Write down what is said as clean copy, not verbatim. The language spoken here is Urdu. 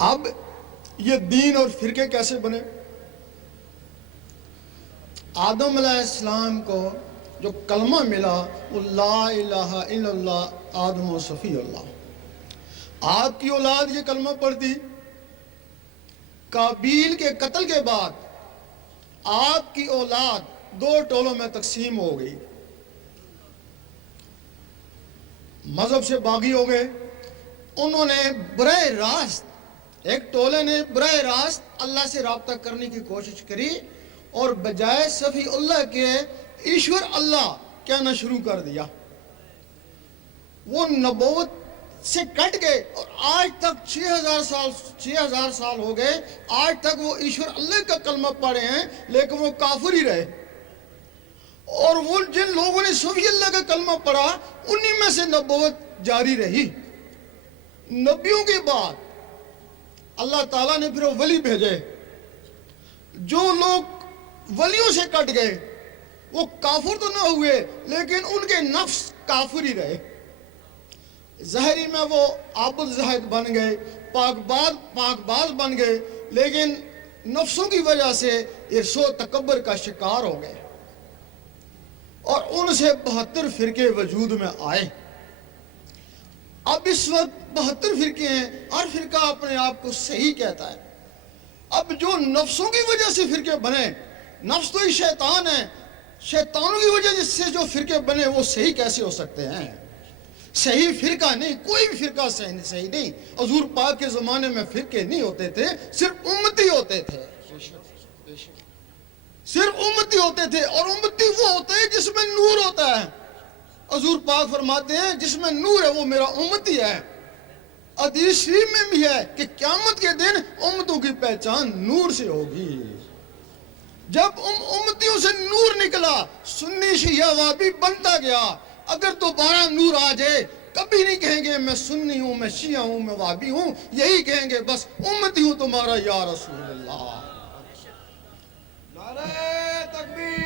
اب یہ دین اور فرقے کیسے بنے؟ آدم علیہ السلام کو جو کلمہ ملا وہ لا الہ الا اللہ آدم و صفی اللہ۔ آپ کی اولاد یہ کلمہ پڑھتی، قابیل کے قتل کے بعد آپ کی اولاد 2 ٹولوں میں تقسیم ہو گئی، مذہب سے باغی ہو گئے۔ انہوں نے براہ راست، ایک ٹولے نے براہ راست اللہ سے رابطہ کرنے کی کوشش کری اور بجائے صفی اللہ کے ایشور اللہ کہنا شروع کر دیا۔ وہ نبوت سے کٹ گئے اور آج تک 6000 سال ہو گئے، آج تک وہ ایشور اللہ کا کلمہ پڑھے ہیں لیکن وہ کافر ہی رہے۔ اور وہ جن لوگوں نے صفی اللہ کا کلمہ پڑھا انہی میں سے نبوت جاری رہی۔ نبیوں کے بعد اللہ تعالیٰ نے پھر ولی بھیجے۔ جو لوگ ولیوں سے کٹ گئے وہ کافر تو نہ ہوئے لیکن ان کے نفس کافر ہی رہے۔ ظاہری میں وہ عابد زاہد بن گئے، پاک باز بن گئے، لیکن نفسوں کی وجہ سے ارس و تکبر کا شکار ہو گئے اور ان سے 72 فرقے وجود میں آئے۔ اب اس وقت 72 فرقے ہیں، ہر فرقہ اپنے آپ کو صحیح کہتا ہے۔ اب جو نفسوں کی وجہ سے فرقے بنے، نفس تو ہی شیطان ہے، شیطانوں کی وجہ سے جو فرقے بنے وہ صحیح کیسے ہو سکتے ہیں؟ صحیح فرقہ نہیں، کوئی بھی فرقہ صحیح نہیں۔ حضور پاک کے زمانے میں فرقے نہیں ہوتے تھے، صرف امتی ہوتے تھے، صرف امتی ہوتے تھے، اور امتی وہ ہوتا ہے جس میں نور ہوتا ہے۔ حضور پاک فرماتے ہیں جس میں نور ہے وہ میرا امتی ہے۔ حدیث شریف میں بھی ہے کہ قیامت کے دن امتوں کی پہچان نور سے ہوگی۔ جب امتیوں سے نور نکلا، سنی شیعہ وہابی بنتا گیا۔ اگر دوبارہ نور آ جائے کبھی نہیں کہیں گے میں سنی ہوں، میں شیعہ ہوں، میں وہابی ہوں، یہی کہیں گے بس امتی ہوں تمہارا یا رسول اللہ۔ نعرہ تکبیر۔